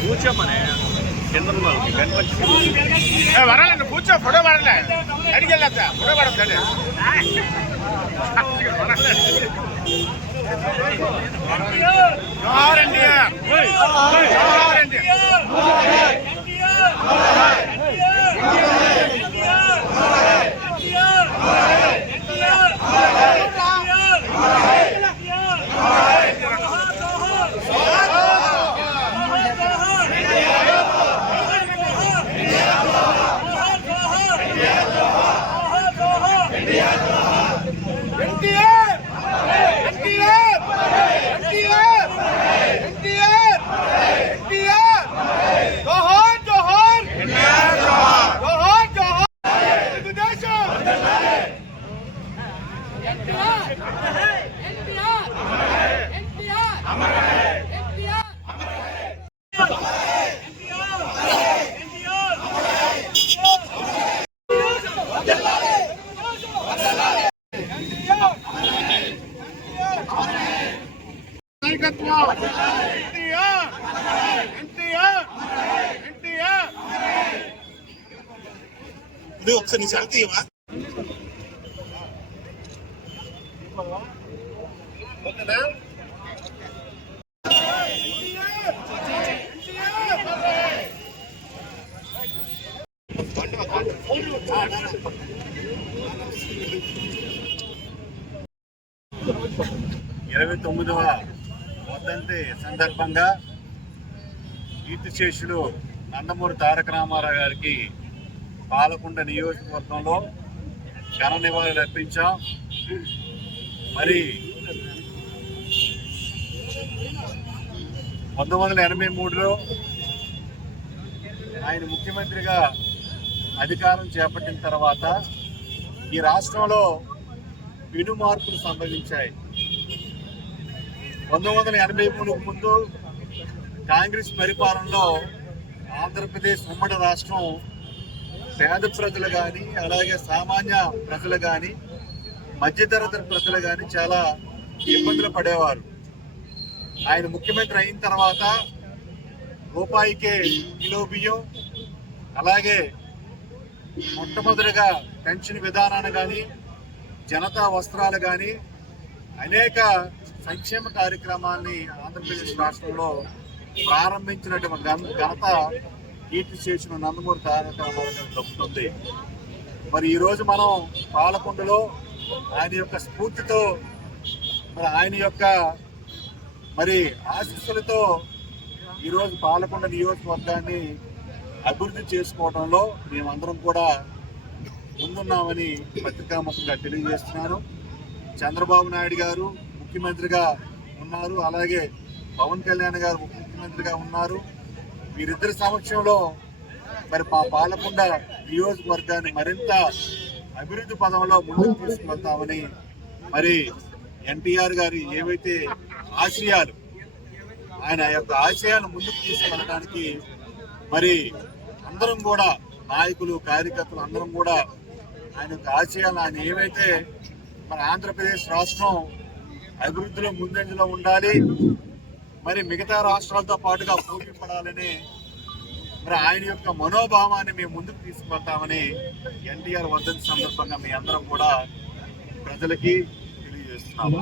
కూర్చోమనే చంద్రబాబు వాళ్ళకి గణపతి వరాలండి కూర్చో ఫోటో పడలే అడిగి వెళ్ళా ఫోటో పడతాడు జోహార్ ఇండియా జోహార్ ఇండియా ఇది ఒకసారి చదివా ఓకేనా 29వ వర్ధంతి సందర్భంగా కీర్తిశేషులు నందమూరి తారక రామారావు గారికి పాలకొండ నియోజకవర్గంలో ఘన నివాళులు అర్పించాం. మరి 1983లో ఆయన ముఖ్యమంత్రిగా అధికారం చేపట్టిన తర్వాత ఈ రాష్ట్రంలో పెను మార్పులు సంభవించాయి. 1983కు ముందు కాంగ్రెస్ పరిపాలనలో ఆంధ్రప్రదేశ్ ఉమ్మడి రాష్ట్రం పేద ప్రజలు కానీ, అలాగే సామాన్య ప్రజలు కానీ, మధ్యతరగతి ప్రజలు కానీ చాలా ఇబ్బందులు పడేవారు. ఆయన ముఖ్యమంత్రి అయిన తర్వాత రూపాయికే కిలో బియ్యం, అలాగే మొట్టమొదటిగా పెన్షన్ విధానాన్ని కానీ, జనతా వస్త్రాలు కానీ అనేక సంక్షేమ కార్యక్రమాన్ని ఆంధ్రప్రదేశ్ రాష్ట్రంలో ప్రారంభించినటువంటి ఘనత కీర్తిశేషులు నందమూరి తారక రామారావు గారికి దక్కుతుంది. మరి ఈరోజు మనం పాలకొండలో ఆయన యొక్క స్ఫూర్తితో, మరి ఆయన యొక్క మరి ఆశీస్సులతో ఈరోజు పాలకొండ నియోజకవర్గాన్ని అభివృద్ధి చేసుకోవడంలో మేమందరం కూడా ముందున్నామని పత్రికాముఖంగా తెలియజేస్తున్నాను. చంద్రబాబు నాయుడు గారు ముఖ్యమంత్రిగా ఉన్నారు, అలాగే పవన్ కళ్యాణ్ గారు ముఖ్యమంత్రిగా ఉన్నారు. వీరిద్దరి సమక్షంలో మరి పాలకొండ నియోజకవర్గాన్ని మరింత అభివృద్ధి పదంలో ముందుకు తీసుకువెళ్తామని, మరి ఎన్టీఆర్ గారి ఏవైతే ఆశయాలు, ఆయన యొక్క ఆశయాలను ముందుకు తీసుకెళ్ళడానికి మరి అందరం కూడా, నాయకులు కార్యకర్తలు అందరం కూడా ఆయన యొక్క ఆశయాలు, ఆయన ఏవైతే మన ఆంధ్రప్రదేశ్ రాష్ట్రం అభివృద్ధిలో ముందంజలో ఉండాలి, మరి మిగతా రాష్ట్రాలతో పాటుగా పోటీ పడాలని మరి ఆయన యొక్క మనోభావాన్ని మేము ముందుకు తీసుకువెళ్తామని ఎన్టీఆర్ వర్ధంతి సందర్భంగా మీ అందరం కూడా ప్రజలకి తెలియజేస్తున్నాము.